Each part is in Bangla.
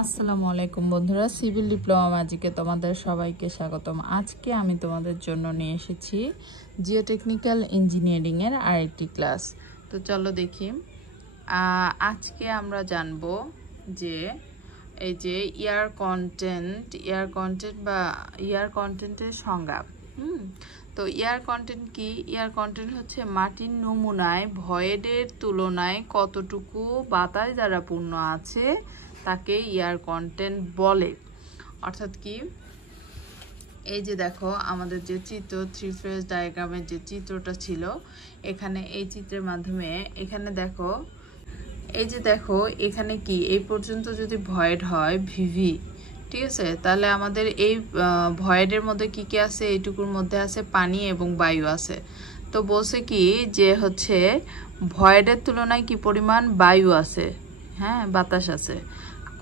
আসসালামু আলাইকুম বন্ধুরা, সিভিল ডিপ্লোমা ম্যাজিকে তোমাদের সবাইকে স্বাগতম। আজকে আমি তোমাদের জন্য নিয়ে এসেছি জিওটেকনিক্যাল ইঞ্জিনিয়ারিং এর আরেকটি ক্লাস। তো চলো দেখি। আজকে আমরা জানবো যে এই যে এয়ার কন্টেন্ট বা এয়ার কন্টেন্টের সংজ্ঞা। তো এয়ার কন্টেন্ট কি? এয়ার কন্টেন্ট হচ্ছে মাটির নমুনায় ভয়েডের তুলনায় কতটুকু বাতাস দ্বারা পূর্ণ আছে তাকে এয়ার কন্টেন্ট বলে। অর্থাৎ কি, এই যে দেখো আমাদের যে চিত্র, থ্রি ফেজ ডায়াগ্রামের যে চিত্রটা ছিল, এখানে এই চিত্রের মাধ্যমে এখানে দেখো, এই যে দেখো এখানে কি এই পর্যন্ত যদি ভয়েড হয় ভিভি, ঠিক আছে, তাহলে আমাদের এই ভয়েডের মধ্যে কি কি আছে? এইটুকুর মধ্যে আছে পানি এবং বায়ু আছে। তো বলছে কি যে হচ্ছে ভয়েডের তুলনায় কি পরিমাণ বায়ু আছে, হ্যাঁ বাতাস আছে,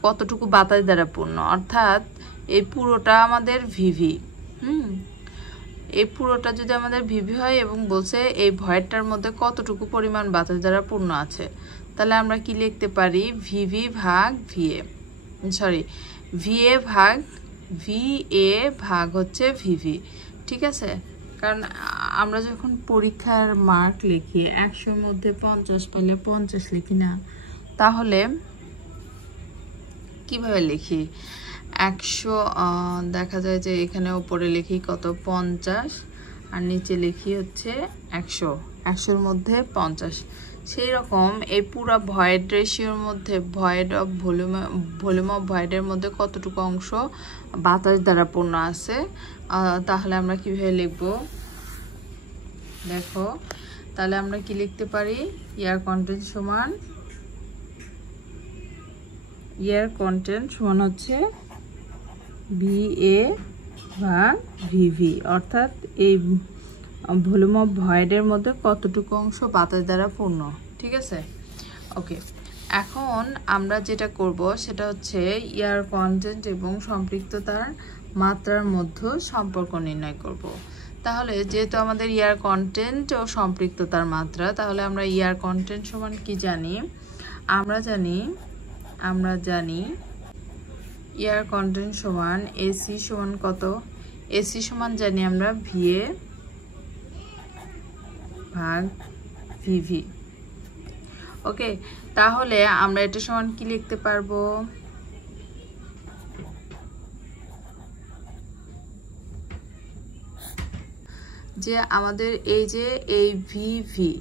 কতটুকু বাতাস দ্বারা পূর্ণ, অর্থাৎ এই পুরোটা আমাদের ভিভি। এই পুরোটা যদি আমাদের ভিভি হয় এবং বলছে এই ভয়েডটার মধ্যে কতটুকু পরিমাণ বাতাস দ্বারা পূর্ণ আছে, তাহলে আমরা কি লিখতে পারি? ভিভি ভাগ ভিএ, সরি ভিএ ভাগ হচ্ছে ভিভি, ঠিক আছে। কারণ আমরা যখন পরীক্ষার মার্ক লিখি 100-র মধ্যে 50 পেলে 50 লিখি না, তাহলে কিভাবে লিখি? 100 দেখা যায় যে এখানে উপরে লিখি কত 50 আর নিচে লিখি হচ্ছে 100, 100-র মধ্যে 50। সেই রকম এই পুরো ভয়েড রেশিওর মধ্যে ভয়েড অফ ভলিউম অফ ভয়েডের মধ্যে কতটুকু অংশ বাতাস দ্বারা পূর্ণ আছে, তাহলে আমরা কিভাবে লিখব দেখো। তাহলে আমরা কি লিখতে পারি? এয়ার কন্টেন্ট সমান হচ্ছে ভিএ ভাগ ভিভি, অর্থাৎ এই ভলিউম অফ ভয়েডের মধ্যে কতটুকু অংশ বাতাস দ্বারা পূর্ণ, ঠিক আছে। ওকে, এখন আমরা যেটা করব সেটা হচ্ছে এয়ার কন্টেন্ট এবং সম্পৃক্ততার মাত্রার মধ্যে সম্পর্ক নির্ণয় করব। তাহলে যেহেতু আমাদের এয়ার কন্টেন্ট ও সম্পৃক্ততার মাত্রা, তাহলে আমরা এয়ার কন্টেন্ট সমান কি জানি? আমরা জানি এয়ার কন্টেন্ট সমান এসি সমান কত? এসি সমান জানি আমরা ভিএ ভাগ ভিভি। ওকে, তাহলে আমরা এটা সমান কি লিখতে পারবো? যে আমাদের এই যে এই ভিভি,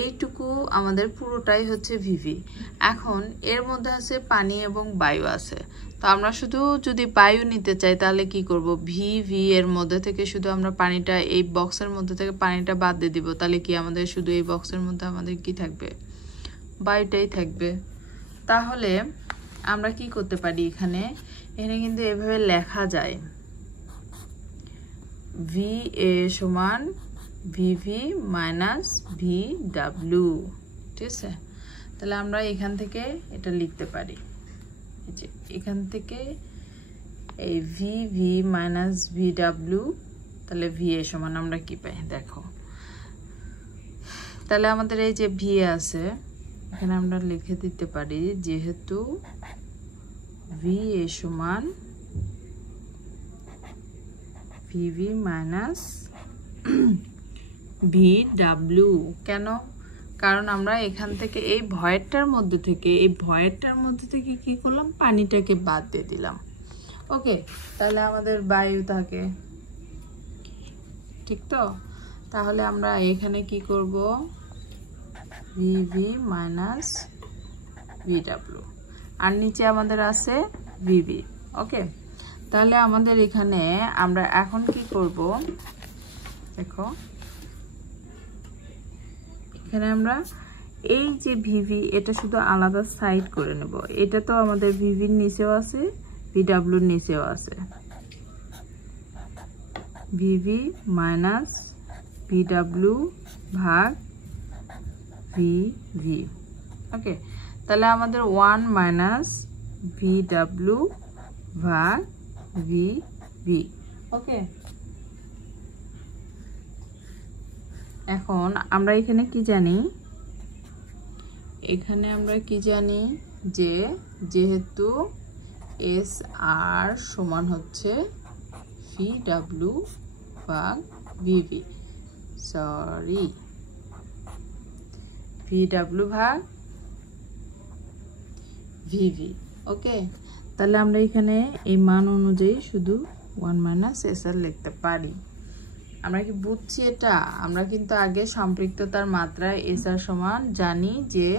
এইটুকু আমাদের পুরোটাই হচ্ছে ভিভি। এখন এর মধ্যে আছে পানি এবং বায়ু আছে, তো আমরা শুধু যদি বায়ু নিতে চাই তাহলে কি করব? ভিভি এর মধ্যে থেকে শুধু আমরা পানিটা, এই বক্সের মধ্যে থেকে পানিটা বাদ দিয়ে দিব, তাহলে কি আমাদের শুধু এই বক্সের মধ্যে আমাদের কি থাকবে? বায়ুটাই থাকবে। তাহলে আমরা কি করতে পারি? এখানে কিন্তু এভাবে লেখা যায়, ভিএ সমান ভিভি মাইনাস ভি ডাব্লিউ, ঠিক আছে। তাহলে আমরা এখান থেকে এটা লিখতে পারি, এই যে এখান থেকে এই ভিভি মাইনাস ভি ডাব্লিউ, তাহলে ভিএ সমান আমরা কি পাই দেখো। তাহলে আমাদের এই যে ভিএ আছে এখানে আমরা লিখে দিতে পারি, যেহেতু ভিএ সমান ভিভি মাইনাস ভি ডাব্লিউ। কেন? কারণ আমরা এখান থেকে এই ভয়েডটার মধ্যে থেকে কি করলাম? পানিটাকে বাদ দিয়ে দিলাম। ওকে, তাহলে আমাদের বায়ু থাকে, ঠিক তো? তাহলে আমরা এখানে কি করব? ভিভি মাইনাস ভি ডাব্লিউ, আর নিচে আমাদের আছে ভিভি। ওকে, তাহলে আমাদের এখানে আমরা এখন কি করব দেখো, এখানে আমরা এই যে ভিভি এটা শুধু আলাদা সাইড করে নেব। এটা তো আমাদের ভিভির নিচেও আছে, ভিডব্লিউর নিচেও আছে, ভিভি মাইনাস ভিডব্লিউ ভাগ ভিভি। ওকে, তাহলে আমাদের 1 মাইনাস ভিডব্লিউ ভাগ ভিভি। ওকে, এখন আমরা এখানে কি জানি? এখানে আমরা কি জানি যে যেহেতু এস আর সমান হচ্ছে VW ভাগ VV, সরি VW ভাগ VV। ওকে, তাহলে আমরা এখানে এই মান অনুযায়ী শুধু 1 মাইনাস SR লিখতে পারি। আমরা কি বুঝছি এটা? আমরা কিন্তু আগে সম্পৃক্ততার মাত্রায় SR সমান জানি যে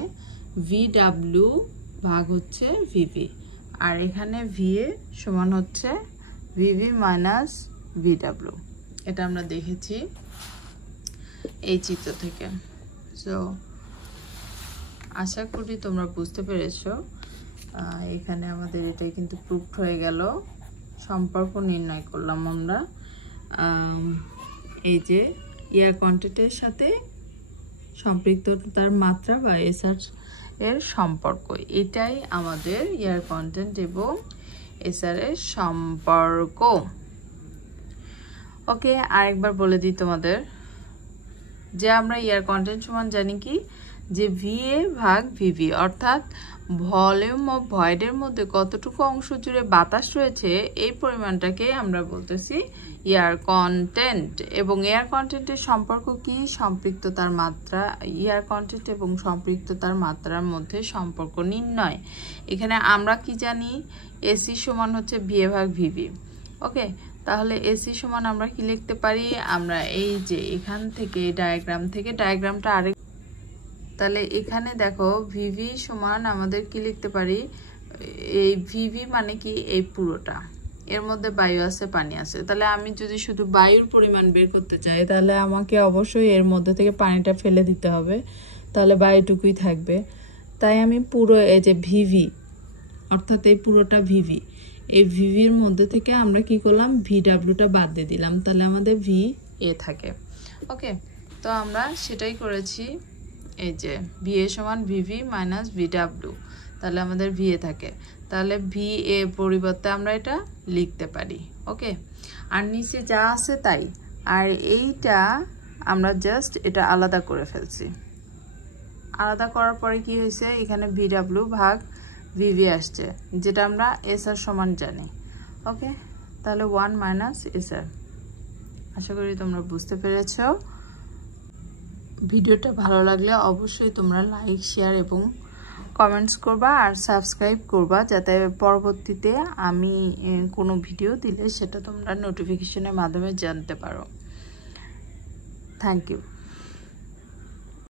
VW ভাগ হচ্ছে VV, আর এখানে VA সমান হচ্ছে VV মাইনাস VW। এটা আমরা দেখেছি এই চিত্র থেকে। সো আশা করি তোমরা বুঝতে পেরেছো। এখানে আমাদের এটাই কিন্তু প্রুফড হয়ে গেল, সম্পর্ক নির্ণয় করলাম আমরা। এই যে এয়ার কন্টেন্টের সাথে সম্পৃক্ততার মাত্রা বা এসআর এর সম্পর্ক, এটাই আমাদের এয়ার কন্টেন্ট এবং এসআর এর সম্পর্ক। ওকে, আরেকবার বলে দিই তোমাদের যে আমরা এয়ার কন্টেন্ট সমান জানি কি, যে VA ভাগ VV, অর্থাৎ ভলিউম অফ ভয়েডের মধ্যে কতটুকু অংশ জুড়ে বাতাস রয়েছে এই পরিমাণটাকে আমরা বলতেছি এয়ার কন্টেন্ট। এবং এয়ার কন্টেন্টের সম্পর্ক কি, সম্পৃক্ততার মাত্রা, এয়ার কন্টেন্ট এবং সম্পৃক্ততার মাত্রার মধ্যে সম্পর্ক নির্ণয়। এখানে আমরা কি জানি, এসি সমান হচ্ছে VA ভাগ VV। ওকে, তাহলে এসি সমান আমরা কি লিখতে পারি, আমরা এই যে এখান থেকে ডায়াগ্রাম থেকে, ডায়াগ্রামটা আরেক, তাহলে এখানে দেখো VV সমান আমাদের কি লিখতে পারি, এই VV মানে কি এই পুরোটা, এর মধ্যে বায়ু আছে পানি আছে। তাহলে আমি যদি শুধু বায়ুর পরিমাণ বের করতে চাই তাহলে আমাকে অবশ্যই এর মধ্যে থেকে পানিটা ফেলে দিতে হবে, তাহলে বায়ুটুকুই থাকবে। তাই আমি পুরো এই যে VV, অর্থাৎ এই পুরোটা VV, এই VVর মধ্যে থেকে আমরা কি করলাম, VWটা বাদ দিয়ে দিলাম, তাহলে আমাদের VA থাকে। ওকে, তো আমরা সেটাই করেছি। এই যে VA সমান VV মাইনাস VW, তাহলে আমাদের VA থাকে, তাহলে VA পরিবর্তে আমরা এটা লিখতে পারি। ওকে, আর নিচে যা আছে তাই, আর এইটা আমরা জাস্ট এটা আলাদা করে ফেলছি। আলাদা করার পরে কি হয়েছে, এখানে VW ভাগ VV আসছে, যেটা আমরা SR সমান জানি। ওকে, তাহলে 1 মাইনাস SR। আশা করি তোমরা বুঝতে পেরেছো। ভিডিওটা ভালো লাগলে অবশ্যই তোমরা লাইক, শেয়ার এবং কমেন্টস করবা, আর সাবস্ক্রাইব করবা, যাতে পরবর্তীতে আমি কোনো ভিডিও দিলে সেটা তোমরা নোটিফিকেশনের মাধ্যমে জানতে পারো। Thank you.